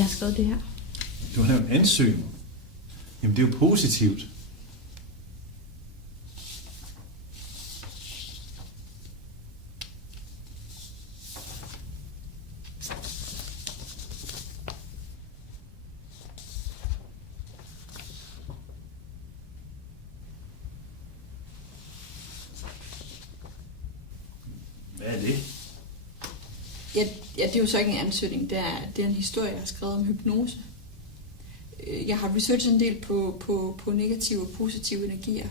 jeg har skrevet det her. Du har lavet en ansøgning. Jamen, det er jo positivt. Hvad er det? Ja, det er jo så ikke en ansøgning. Det er en historie, jeg har skrevet om hypnose. Jeg har researchet en del på negative og positive energier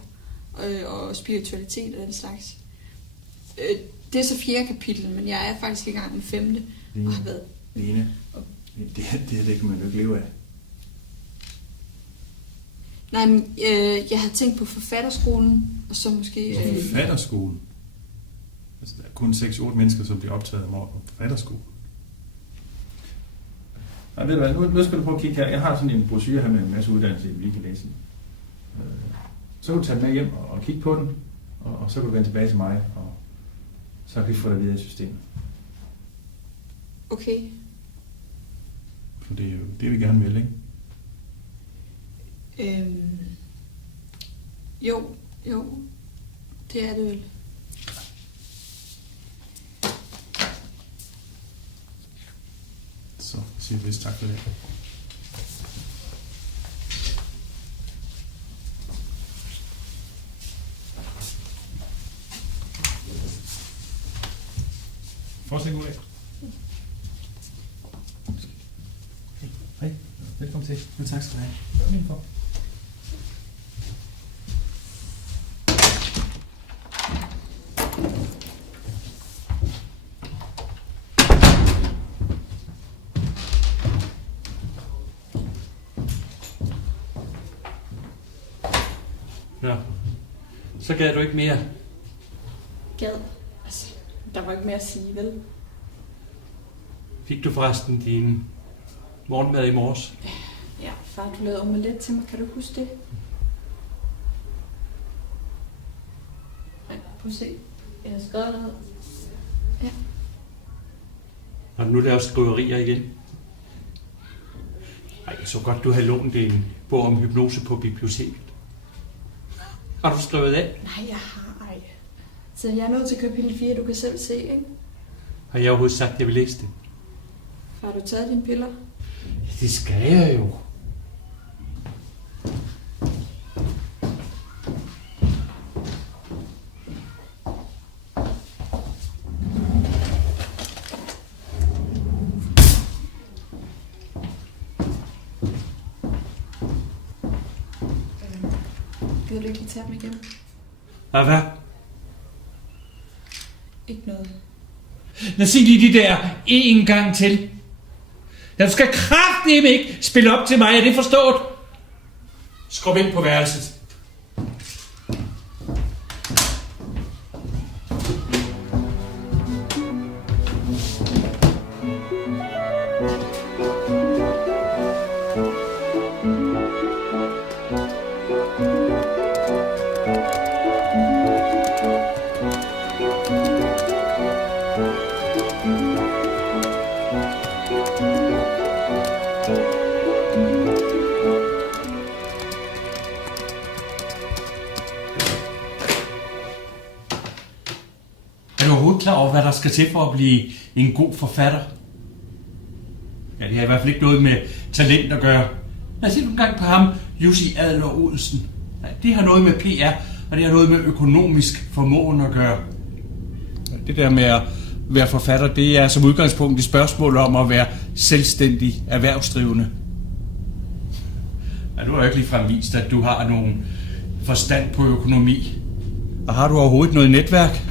og spiritualitet og den slags. Det er så 4. kapitel, men jeg er faktisk i gang med 5. og har været... Line, det kan man jo ikke leve af. Nej, men jeg havde tænkt på forfatterskolen, og så måske... Forfatterskolen? Altså, der er kun 6-8 mennesker, som bliver optaget om året på forfatterskolen. Nej, ved du hvad, nu skal du prøve at kigge her. Jeg har sådan en brochure her med en masse uddannelse, vi lige kan læse. Så kan du tage den med hjem og kigge på den, og så kan du vende tilbage til mig, og så kan vi få dig videre i systemet. Okay. For det er jo det, vi gerne vil, ikke? Jo, det er det vel. Så siger vi vist tak for det. Fortsæt god dag. Hej, velkommen til. Ja, tak skal du have. Kom ind for. Nå, så gad du ikke mere. Gad. Altså, der var ikke mere at sige, vel? Fik du forresten din morgenmad i morges? Ja, far, du lavede omelet til mig. Kan du huske det? Nej, prøv at se. Jeg har skrevet noget. Ja. Har du nu lavet skriverier igen? Ej, så godt du har lånt en bog om hypnose på biblioteket. Har du skrevet af? Nej, jeg har ej. Så jeg er nået til kapitel 4, du kan selv se, ikke? Har jeg overhovedet sagt, at jeg vil læse det? Har du taget dine piller? Det skal jeg jo. Gider du ikke lige tage dem igen? Hvad? Ikke noget. Lad os sige lige de der en gang til. Ja, du skal kraftedeme ikke spille op til mig, er det forstået? Skub ind på værelset. Er du overhovedet klar over, hvad der skal til for at blive en god forfatter? Ja, det har i hvert fald ikke noget med talent at gøre. Lad os se en gang på ham, Jussi Adler Olsen. Nej, det har noget med PR, og det har noget med økonomisk formåen at gøre. Det der med at være forfatter, det er som udgangspunkt et spørgsmål om at være selvstændig erhvervsdrivende. Ja, du har jo ikke ligefrem vist, at du har nogen forstand på økonomi. Og har du overhovedet noget netværk?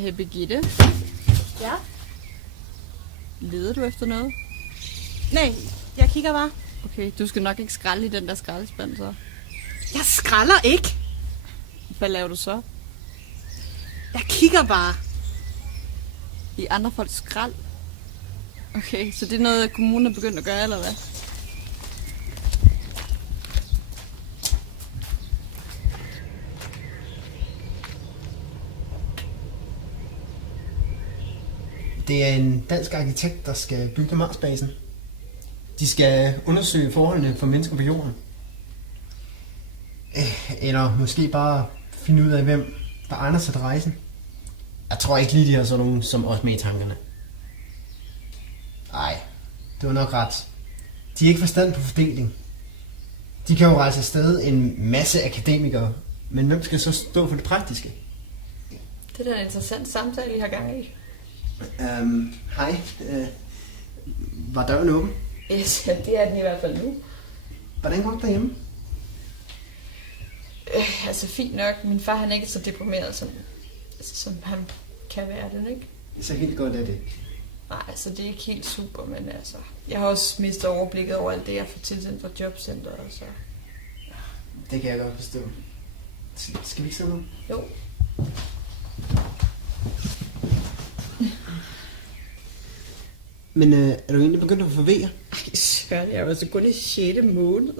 Hey Birgitte, Ja? leder du efter noget? Nej, jeg kigger bare. Okay, du skal nok ikke skralde i den der skraldespand så. Jeg skralder ikke. Hvad laver du så? Jeg kigger bare. I andre folks skrald? Okay, så det er noget, kommunen er begyndt at gøre, eller hvad? Det er en dansk arkitekt, der skal bygge Marsbasen. De skal undersøge forholdene for mennesker på jorden. Eller måske bare finde ud af, hvem der egner sig til rejsen. Jeg tror ikke lige, de har sådan nogen som os med i tankerne. Nej, det var nok ret. De er ikke forstand på fordeling. De kan jo rejse afsted en masse akademikere, men hvem skal så stå for det praktiske? Det er da en interessant samtale, I har gang i. Hej. Var døren åben? Yes, det er den i hvert fald nu. Hvordan går det derhjemme? Altså fint nok. Min far han er ikke så deprimeret, som han kan være den, ikke? Så helt godt er det. Nej, altså det er ikke helt super, men altså... Jeg har også mistet overblikket over alt det, jeg får tilsendt fra jobcenteret, så... Det kan jeg godt forstå. Skal vi ikke sidde nu? Jo. Men er du egentlig begyndt at forvirre? Ej, Søren, jeg er jo altså kun i 6. måned.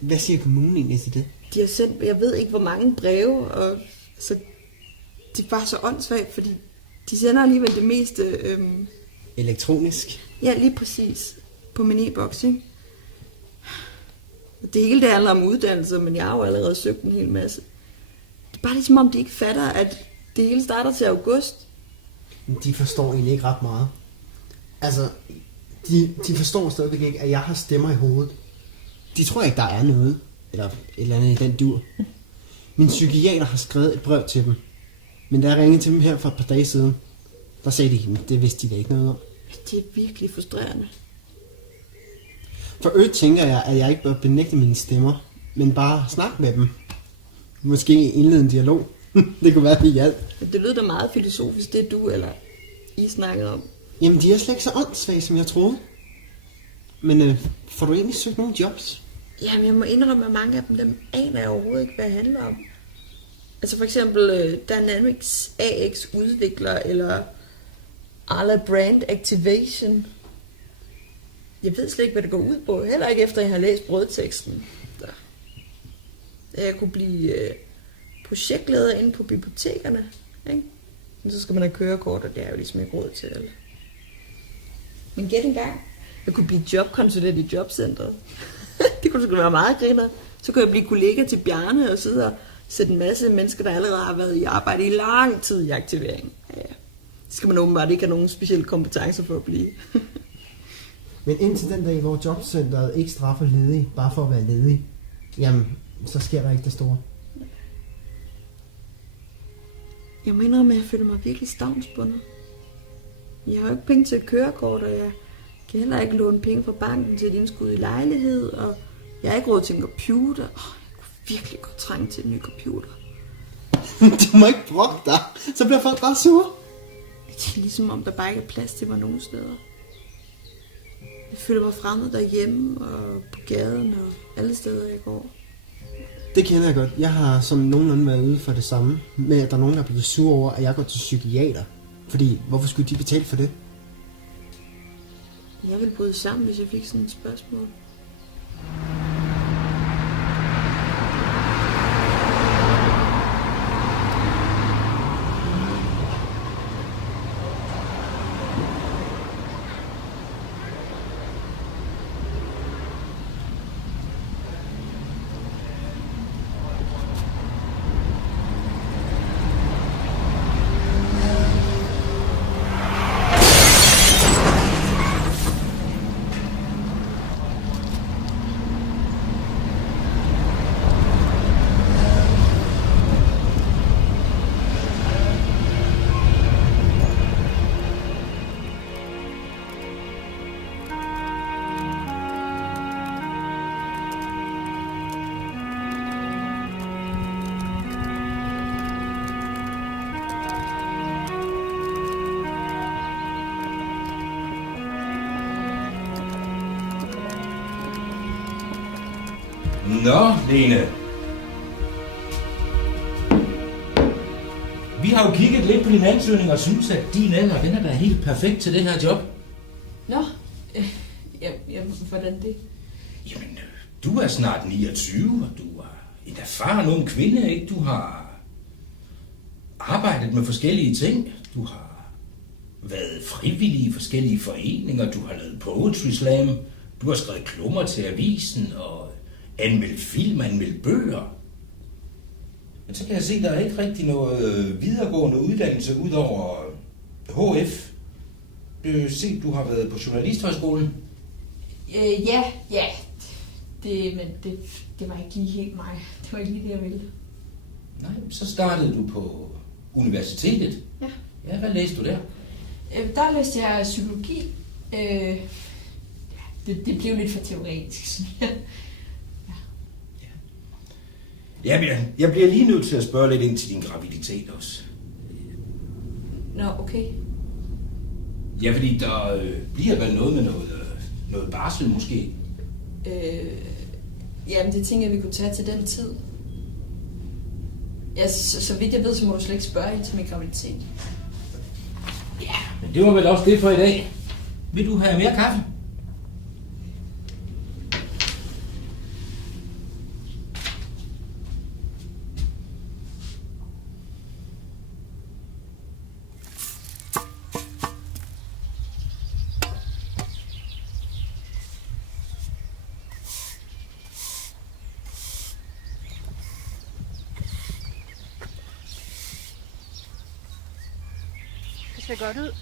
Hvad siger kommunen egentlig til det? De har sendt, jeg ved ikke hvor mange breve, og så de er bare så åndssvagt, fordi de sender alligevel det meste, Elektronisk? ja lige præcis, på min e-boks, ikke? Det hele det handler om uddannelse, men jeg har jo allerede søgt en hel masse. Det er bare ligesom om de ikke fatter, at det hele starter til august. De forstår egentlig ikke ret meget. Altså, de forstår stadigvæk ikke, at jeg har stemmer i hovedet. De tror ikke, der er noget. Eller et eller andet i den dur. Min psykiater har skrevet et brev til dem. Men da jeg ringede til dem her for et par dage siden, der sagde de, at det vidste de da ikke noget om. Det er virkelig frustrerende. For øvrigt tænker jeg, at jeg ikke bør benægte mine stemmer, men bare snakke med dem. Måske indlede en dialog. Det kunne være, det hjalp. Det lød da meget filosofisk, det du eller I snakkede om. Jamen, de er slet ikke så åndssvage, som jeg troede. Men får du egentlig søgt nogle jobs? Jamen, jeg må indrømme, at mange af dem aner jeg overhovedet ikke, hvad det handler om. Altså for eksempel Dynamics AX udvikler, eller Arla Brand Activation. Jeg ved slet ikke, hvad det går ud på. Heller ikke efter, jeg har læst brødteksten. Jeg kunne blive projektleder inde på bibliotekerne, ikke? Men så skal man have kørekort, og det er jo ligesom ikke råd til alle. Men gæt en gang. Jeg kunne blive jobkonsulent i jobcentret. Det kunne sgu være meget griner. Så kunne jeg blive kollega til Bjarne og sidde og sætte en masse mennesker, der allerede har været i arbejde i lang tid i aktivering. Ja. Det skal man åbenbart ikke have nogen specielle kompetencer for at blive. Men indtil den dag, hvor jobcenteret ikke straffer ledige, bare for at være ledig, jamen, så sker der ikke det store. Jeg må indrømme, at jeg føler mig virkelig stavnsbundet. Jeg har jo ikke penge til et kørekort, og jeg kan heller ikke låne penge fra banken til et indskud i lejlighed, og jeg har ikke råd til en computer. Jeg kunne virkelig godt trænge til en ny computer. Du må ikke brokke dig, så bliver folk bare sure. Det er ligesom om, der bare ikke er plads til mig nogen steder. Jeg føler mig fremmed derhjemme, og på gaden, og alle steder, jeg går. Det kender jeg godt. Jeg har som nogenlunde været ude for det samme, med at der er nogen, der er blevet sure over, at jeg går til psykiater. Fordi, hvorfor skulle de betale for det? Jeg ville bryde sammen, hvis jeg fik sådan et spørgsmål. Nå, Lene. Vi har jo kigget lidt på din ansøgning og synes, at din alder, den er da helt perfekt til det her job. Nå, hvordan det? Jamen, du er snart 29, og du er en erfaren ung kvinde, ikke? Du har arbejdet med forskellige ting. Du har været frivillig i forskellige foreninger. Du har lavet poetry slam. Du har skrevet klummer til avisen og anmeldt film, anmeldt bøger. Men så kan jeg se, at der er ikke rigtig noget videregående uddannelse ud over HF. Du har været på Journalisthøjskolen. Ja. Det var ikke lige helt mig. Det var ikke lige det, jeg ville. Nej, så startede du på universitetet. Ja. Ja, hvad læste du der? Der læste jeg psykologi. Det blev lidt for teoretisk, synes jeg. Ja, jeg bliver lige nødt til at spørge lidt ind til din graviditet også. Nå, okay. Ja, fordi der bliver vel noget med noget barsel måske. Jamen, det tænker jeg, vi kunne tage til den tid. Ja, så vidt jeg ved, så må du slet ikke spørge ind til min graviditet. Ja, men det var vel også det for i dag. Vil du have mere kaffe? Det ser godt ud.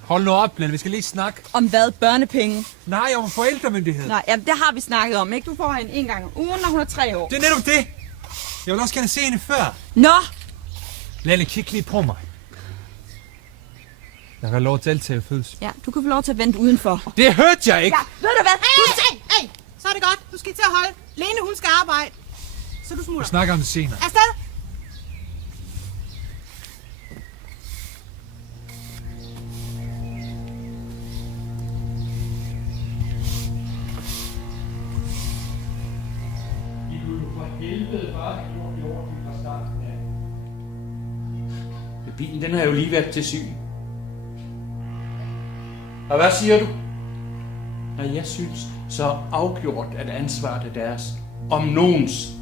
Hold nu op, Glenn. Vi skal lige snakke. Om hvad? Børnepenge? Nej, om forældremyndighed. Nej, jamen, det har vi snakket om, ikke? Du får hende en gang om ugen, når hun er 3 år. Det er netop det. Jeg vil også gerne se hende før. Nå! Lene, kig lige på mig. Jeg har lov til at deltage i fødsel. Ja, du kan få lov til at vente udenfor. Det hørte jeg ikke. Ja, ved du hvad? Hey! Så er det godt. Du skal til at holde. Lene, hun skal arbejde. Så du Vi smutter. snakker om det senere. Afsted! Bilen, den har jo lige været til syn. Og hvad siger du? Nej, jeg synes så afgjort, at ansvaret er deres. Om nogens.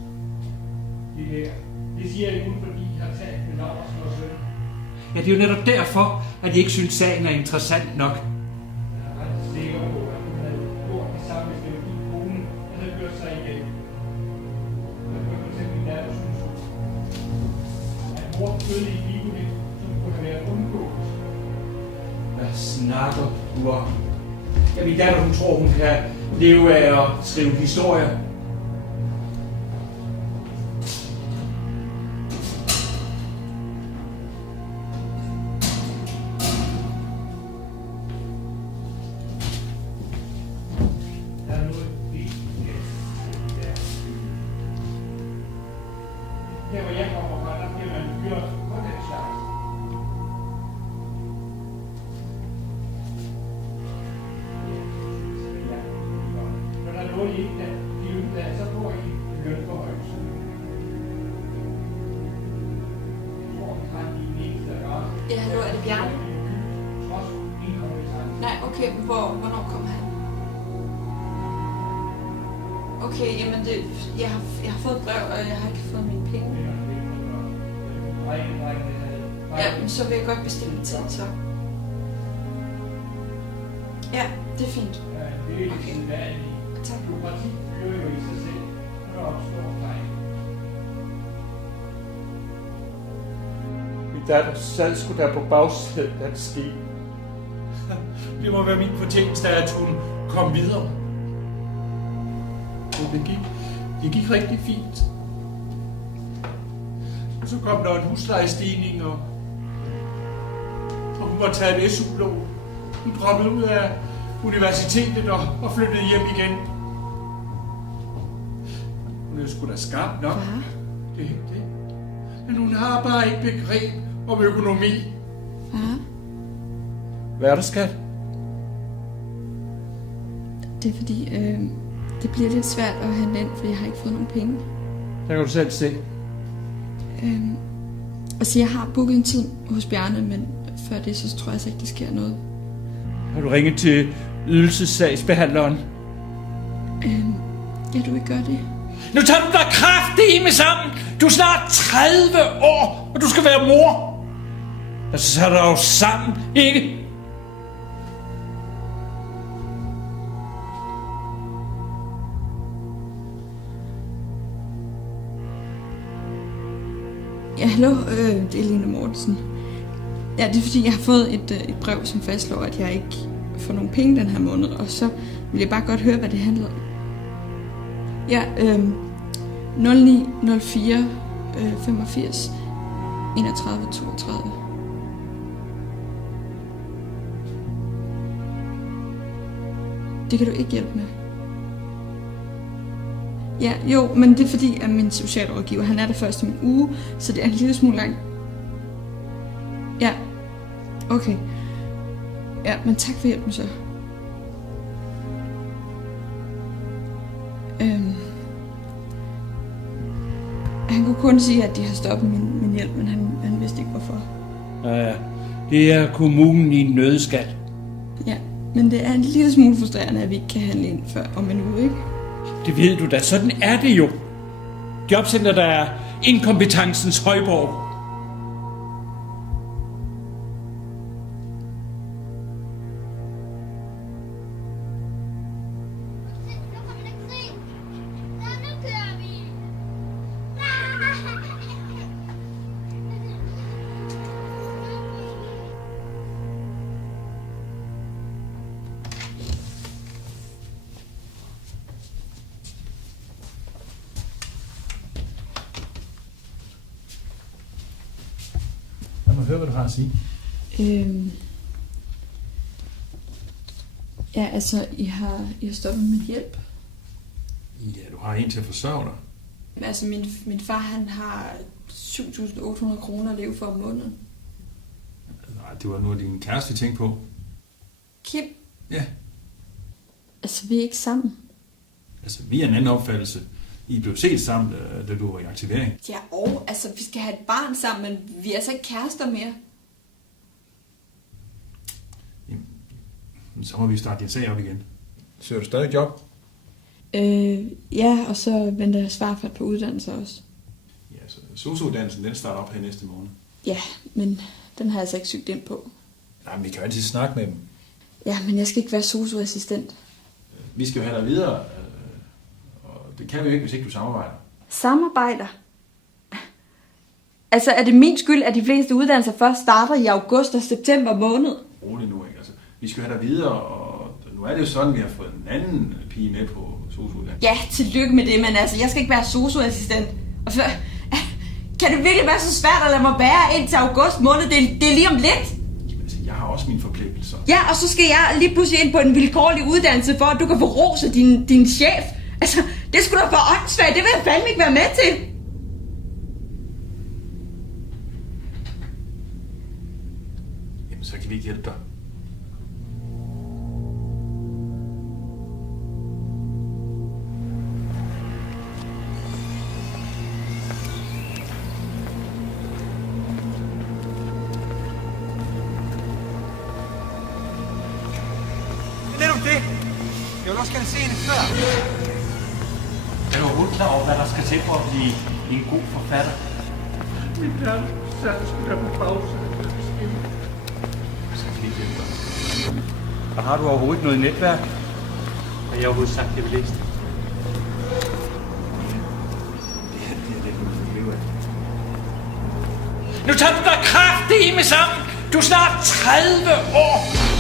Det siger jeg kun, fordi jeg har talt med Laursen og Søn. Ja, det er jo netop derfor, at jeg ikke synes, sagen er interessant nok. Jeg er ret sikker på, at hun havde gjort det samme, hvis det var din kone, der havde gjort sig igen. Jeg kan for eksempel min datter synes, at mor fødte i livet, som kunne have været undgået. Hvad snakker du om? Ja, min datter, hun tror, hun kan leve af at skrive historier. Der hvor jeg kommer fra, der bliver man hyret på den slags. Ja. Når der er noget, I ikke kan give ud af, så får I lønforhøjelse. Jeg tror, vi har de næste adresse. Ja, hallo, er det Bjarne? Trods inkompetence. Nej, okay, hvornår kom han? Okay, jamen jeg har fået et brev, og jeg har ikke fået mine penge. Ja, men så vil jeg godt bestille tid, så. Ja, det er fint. Okay. Tak. Min datter sad sgu der på bagsædet af et skib. Det må være min fortjeneste, at hun kom videre. Det gik rigtig fint. Og så kom der en huslejestigning, og hun var taget et SU-lån. Hun droppede ud af universitetet og flyttede hjem igen. Hun er sgu da skarp nok. Det er ikke det. Men hun har bare ikke begreb om økonomi. Far, Hvad er der, skat? det er fordi, det bliver lidt svært at handle ind, fordi jeg har ikke fået nogen penge. Der kan du selv se. Altså, jeg har booket en tid hos Bjarne, men før det, så tror jeg altså ikke, der sker noget. Har du ringet til ydelsessagsbehandleren? Ja, du ikke gør det? Nu tager du dig kraftedeme sammen! Du er snart 30 år, og du skal være mor! Altså, så er der jo sammen, ikke? Ja, hallo, det er Line Mortensen. Ja, det er fordi, jeg har fået et brev, som fastslår, at jeg ikke får nogen penge den her måned, og så vil jeg bare godt høre, hvad det handler om. Ja, 0904 85 31 32. Det kan du ikke hjælpe med. Ja, jo, men det er fordi, at min socialrådgiver, han er der først om en uge, så det er en lille smule langt. Ja, okay. Ja, men tak for hjælpen så. Han kunne kun sige, at de har stoppet min hjælp, men han vidste ikke hvorfor. Ja, det er kommunen i en nødskat. Ja, men det er en lille smule frustrerende, at vi ikke kan handle ind før om en uge, ikke? Det ved du da, sådan er det jo. Jobcenter, der er inkompetencens højborg. Lad mig høre, hvad du har at sige. Ja, altså, I har stoppet min hjælp. Ja, du har en til at forsørge dig. Altså, min far, han har 7.800 kroner at leve for om måneden. Nej, det var nu din kæreste, vi tænkte på. Kim? Ja, Altså, vi er ikke sammen. altså vi er en anden opfattelse. I blev set sammen, da du var i aktivering. Ja, og altså, vi skal have et barn sammen, men vi er altså ikke kærester mere. Jamen, så må vi starte din sag op igen. Søger du stadig job? Ja, og så venter jeg svar for et par uddannelser også. Ja, så SOSU-uddannelsen, den starter op her næste måned. Ja, men den har jeg altså ikke sygt ind på. Nej, men vi kan jo altid snakke med dem. Ja, men jeg skal ikke være sosu-assistent. Vi skal jo have dig videre, og det kan vi jo ikke, hvis ikke du samarbejder. Samarbejder? Altså, er det min skyld, at de fleste uddannelser først starter i august og september måned? Rolig nu, ikke? Altså, vi skal jo have dig videre, og nu er det jo sådan, at vi har fået en anden pige med på SOSU-uddannelsen. Ja, tillykke med det, men altså, jeg skal ikke være sosu-assistent. Og så, kan det virkelig være så svært at lade mig bære ind til august måned? Det er lige om lidt. Jamen, altså, jeg har også mine forpligtelser. Ja, og så skal jeg lige pludselig ind på en vilkårlig uddannelse, for at du kan få ros af din chef. Altså, det skulle da for åndssvagt. Det vil jeg fandme ikke være med til. Jamen, så kan vi ikke hjælpe dig. Netop det. Jeg vil også gerne se hende før. Er du overhovedet klar over, hvad der skal til for at blive en god forfatter? Min hjerte, så skal der på pause. Så kan vi ikke hjælpe dig. Og har du overhovedet noget netværk? Har jeg overhovedet sagt, at jeg vil læse det? Det er det, du vil leve af. Nu tager du dig kraftedeme sammen! Du er snart 30 år!